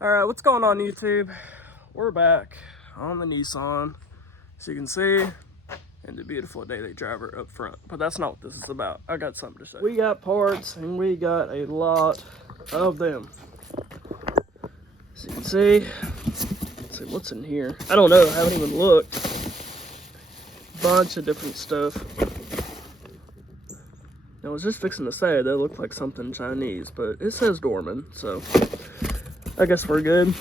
All right, what's going on YouTube? We're back on the Nissan, as you can see, and the beautiful Daily Driver up front. But that's not what this is about. I got something to say. We got parts, and we got a lot of them. As you can see, let's see what's in here. I don't know, I haven't even looked. Bunch of different stuff. I was just fixing to say that looked like something Chinese, but it says Dorman, so I guess we're good.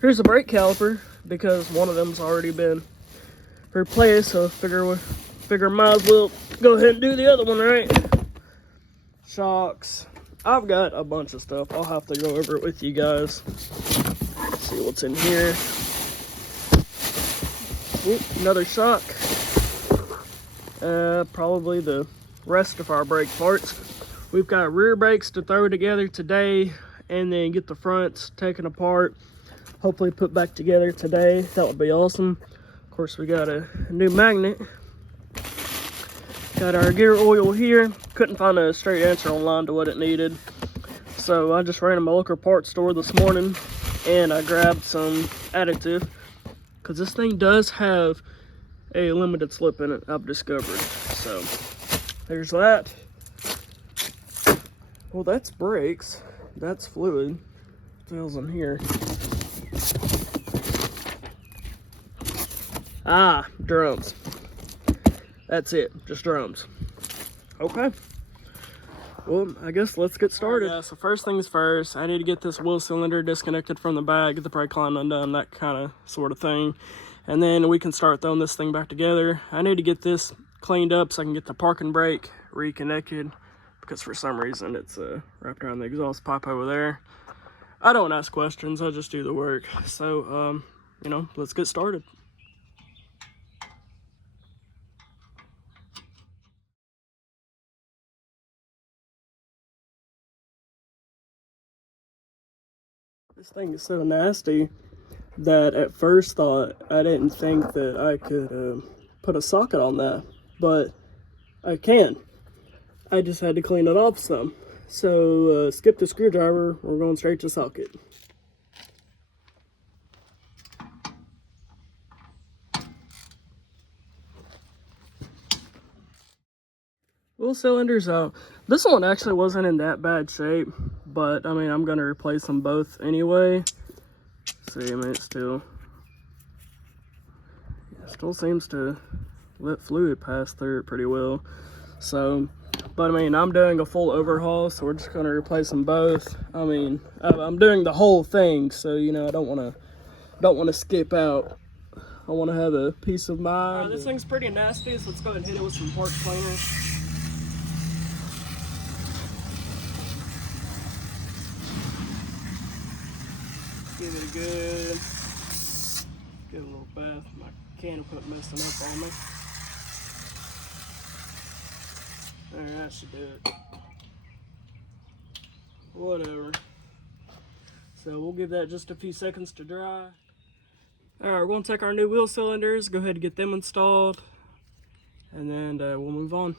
Here's the brake caliper, because one of them's already been replaced, so figure might as well go ahead and do the other one, right? Shocks. I've got a bunch of stuff. I'll have to go over it with you guys. Let's see what's in here. Oop, another shock. Probably the rest of our brake parts. We've got rear brakes to throw together today, and then get the fronts taken apart, hopefully put back together today. That would be awesome. Of course, we got a new magnet. Got our gear oil here. Couldn't find a straight answer online to what it needed, so I just ran to my local parts store this morning and I grabbed some additive, because this thing does have a limited slip in it, I've discovered. So there's that. Well, that's brakes. That's fluid. What the hell's in here? Ah, drums. That's it, just drums. Okay. Well, I guess let's get started. Yeah, so first things first, I need to get this wheel cylinder disconnected from the bag, get the brake line undone, that kind of sort of thing. And then we can start throwing this thing back together. I need to get this cleaned up so I can get the parking brake reconnected, because for some reason it's wrapped around the exhaust pipe over there. I don't ask questions, I just do the work. So, you know, let's get started. This thing is so nasty that at first thought I didn't think that I could put a socket on that, but I can. I just had to clean it off some. So skip the screwdriver, we're going straight to socket. Wheel cylinders out. This one actually wasn't in that bad shape, but I mean, I'm gonna replace them both anyway. See, I mean, it still seems to let fluid pass through it pretty well. So, but I mean, I'm doing a full overhaul, so we're just gonna replace them both. I mean, I'm doing the whole thing, so you know, I don't want to skip out. I want to have a peace of mind. This thing's pretty nasty, so let's go ahead and hit it with some port cleaner. Give it a little bath. My can quit messing up on me. Alright, that should do it. Whatever. So we'll give that just a few seconds to dry. Alright, we're going to take our new wheel cylinders, go ahead and get them installed, and then we'll move on.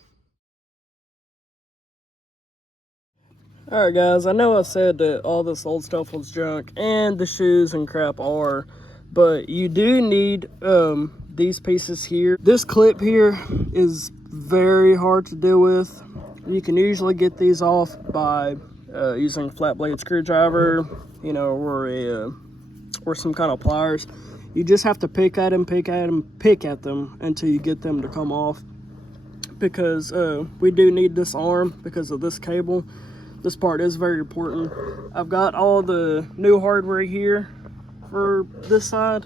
Alright guys, I know I said that all this old stuff was junk, and the shoes and crap are, but you do need these pieces here. This clip here is very hard to deal with. You can usually get these off by using a flat blade screwdriver, you know, or some kind of pliers. You just have to pick at them until you get them to come off, because we do need this arm because of this cable. This part is very important. I've got all the new hardware here for this side,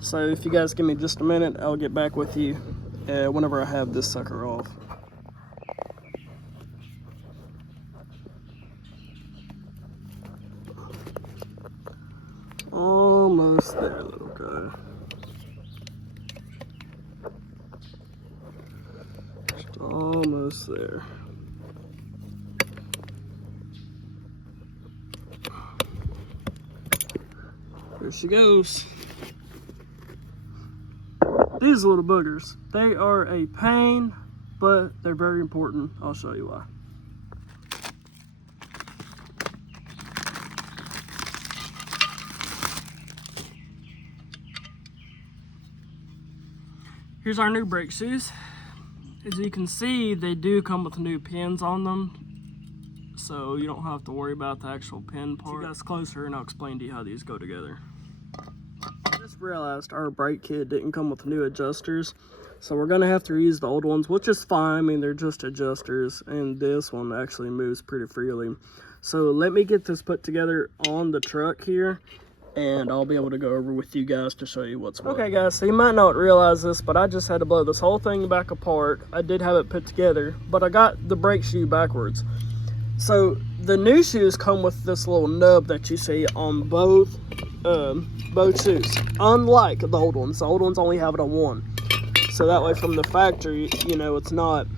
so if you guys give me just a minute, I'll get back with you whenever I have this sucker off. Almost there, little guy. Just almost there. There she goes. These little boogers, they are a pain, but they're very important. I'll show you why. Here's our new brake shoes. As you can see, they do come with new pins on them, so you don't have to worry about the actual pin part. Get us closer and I'll explain to you how these go together. I just realized our brake kit didn't come with new adjusters, so we're gonna have to reuse the old ones, which is fine. I mean, they're just adjusters, and this one actually moves pretty freely. So let me get this put together on the truck here, and I'll be able to go over with you guys to show you what's what. Okay guys, so you might not realize this, but I just had to blow this whole thing back apart. I did have it put together, but I got the brake shoe backwards. So the new shoes come with this little nub that you see on both shoes, unlike the old ones. The old ones only have it on one. So that way from the factory, you know, it's not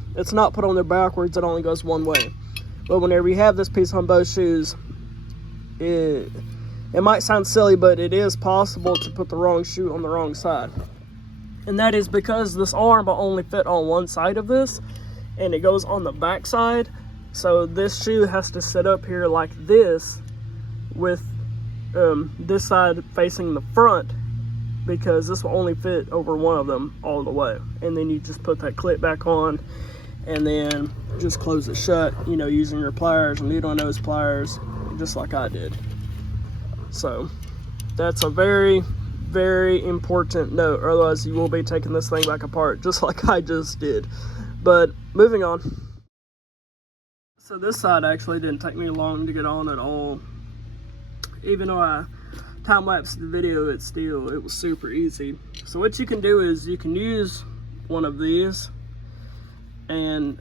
put on there backwards, it only goes one way. But whenever you have this piece on both shoes, it might sound silly, but it is possible to put the wrong shoe on the wrong side. And that is because this arm will only fit on one side of this, and it goes on the back side. So this shoe has to sit up here like this, with this side facing the front, because this will only fit over one of them all the way. And then you just put that clip back on, and then just close it shut, you know, using your pliers and needle nose pliers, just like I did. So that's a very, very important note, or otherwise you will be taking this thing back apart just like I just did. But moving on. So this side actually didn't take me long to get on at all. Even though I time-lapsed the video, it was super easy. So what you can do is you can use one of these, and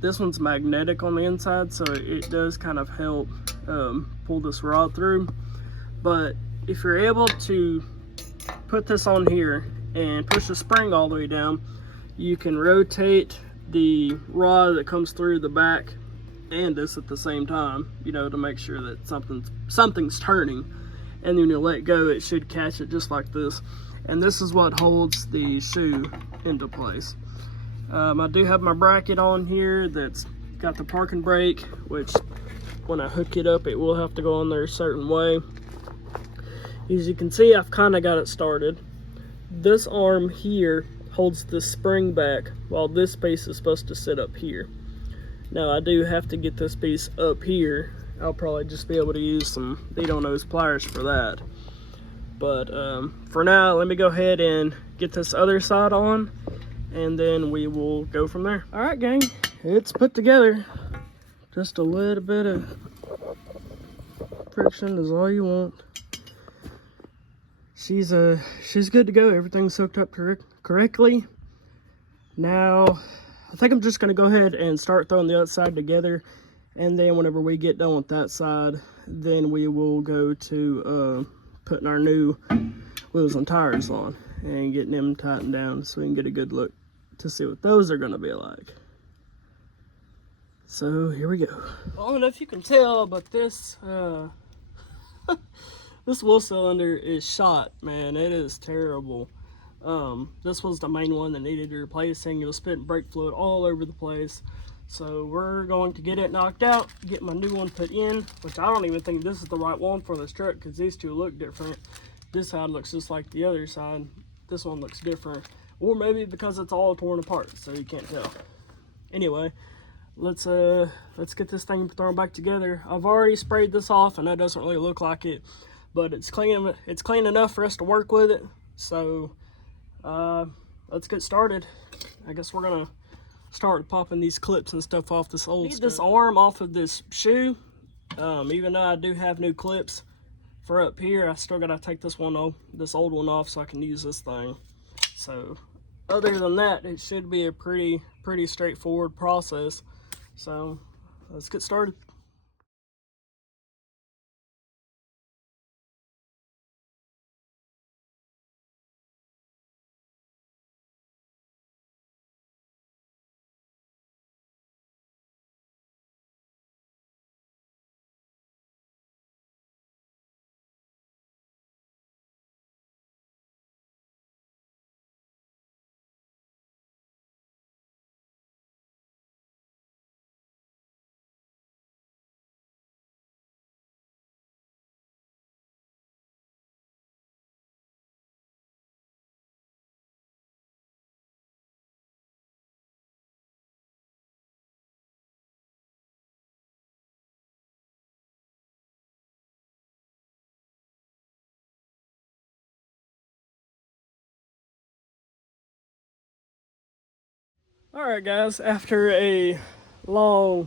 this one's magnetic on the inside, so it does kind of help pull this rod through. But if you're able to put this on here and push the spring all the way down, you can rotate the rod that comes through the back and this at the same time, you know, to make sure that something's turning. And then when you let go, it should catch it just like this. And this is what holds the shoe into place. I do have my bracket on here that's got the parking brake, which when I hook it up, it will have to go on there a certain way. As you can see, I've kind of got it started. This arm here holds the spring back, while this piece is supposed to sit up here. Now I do have to get this piece up here. I'll probably just be able to use some needle nose pliers for that. But for now, let me go ahead and get this other side on, and then we will go from there. All right, gang, it's put together. Just a little bit of friction is all you want. She's good to go. Everything's hooked up correctly. Now, I think I'm just gonna go ahead and start throwing the other side together, and then whenever we get done with that side, then we will go to putting our new wheels and tires on and getting them tightened down so we can get a good look to see what those are gonna be like. So here we go. I don't know if you can tell, but this this wheel cylinder is shot, man. It is terrible. This was the main one that needed replacing. It was spitting brake fluid all over the place. So we're going to get it knocked out, get my new one put in, which I don't even think this is the right one for this truck because these two look different. This side looks just like the other side. This one looks different. Or maybe because it's all torn apart, so you can't tell. Anyway, let's get this thing thrown back together. I've already sprayed this off, and that doesn't really look like it, but it's clean enough for us to work with it. So let's get started. I guess we're gonna start popping these clips and stuff off this old stuff. This arm off of this shoe. Even though I do have new clips for up here, I still gotta take this old one off so I can use this thing. So other than that, it should be a pretty straightforward process. So let's get started. All right, guys, after a long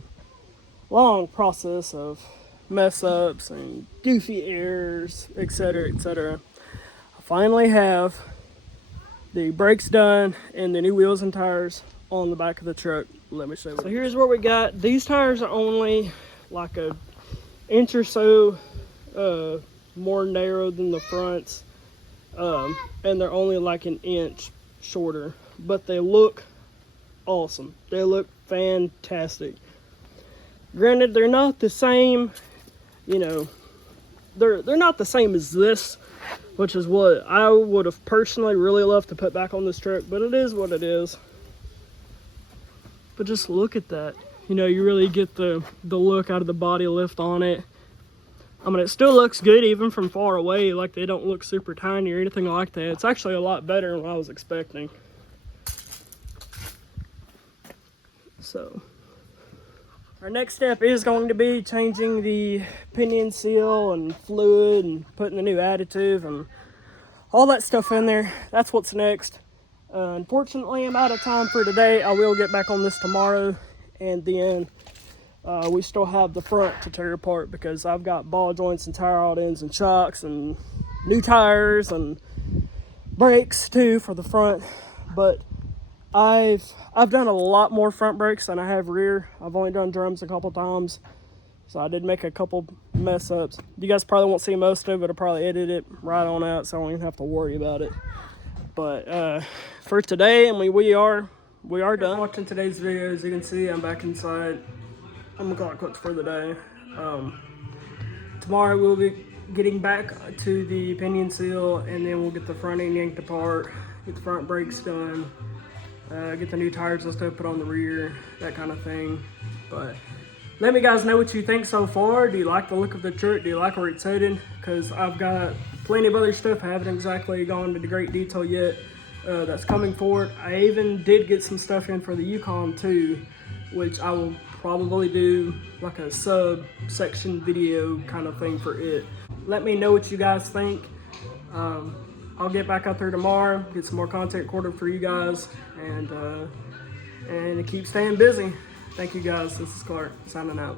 process of mess ups and goofy errors, etc., etc., I finally have the brakes done and the new wheels and tires on the back of the truck. Let me show you. So here's what we got. These tires are only like an inch or so more narrow than the fronts, and they're only like an inch shorter, but they look awesome. They look fantastic. Granted, they're not the same, you know, they're not the same as this, which is what I would have personally really loved to put back on this truck, but it is what it is. But just look at that. You know, you really get the look out of the body lift on it. I mean, it still looks good even from far away. Like, they don't look super tiny or anything like that. It's actually a lot better than what I was expecting. So, our next step is going to be changing the pinion seal and fluid and putting the new additive and all that stuff in there. That's what's next. Unfortunately, I'm out of time for today. I will get back on this tomorrow, and then we still have the front to tear apart because I've got ball joints and tire rod ends and shocks and new tires and brakes too for the front. But I've done a lot more front brakes than I have rear. I've only done drums a couple times, so I did make a couple mess ups. You guys probably won't see most of it. I'll probably edit it right on out, so I don't even have to worry about it. But for today, I mean, we are done watching today's video. As you can see, I'm back inside. I'm gonna call it quits for the day. Tomorrow we'll be getting back to the pinion seal, and then we'll get the front end yanked apart, get the front brakes done, get the new tires and stuff put on the rear, that kind of thing. But let me guys know what you think so far. Do you like the look of the truck? Do you like where it's headed? Because I've got plenty of other stuff I haven't exactly gone into great detail yet that's coming forward. I even did get some stuff in for the Yukon too, which I will probably do like a subsection video kind of thing for it. Let me know what you guys think. I'll get back out there tomorrow, get some more content recorded for you guys, and keep staying busy. Thank you guys. This is Clark signing out.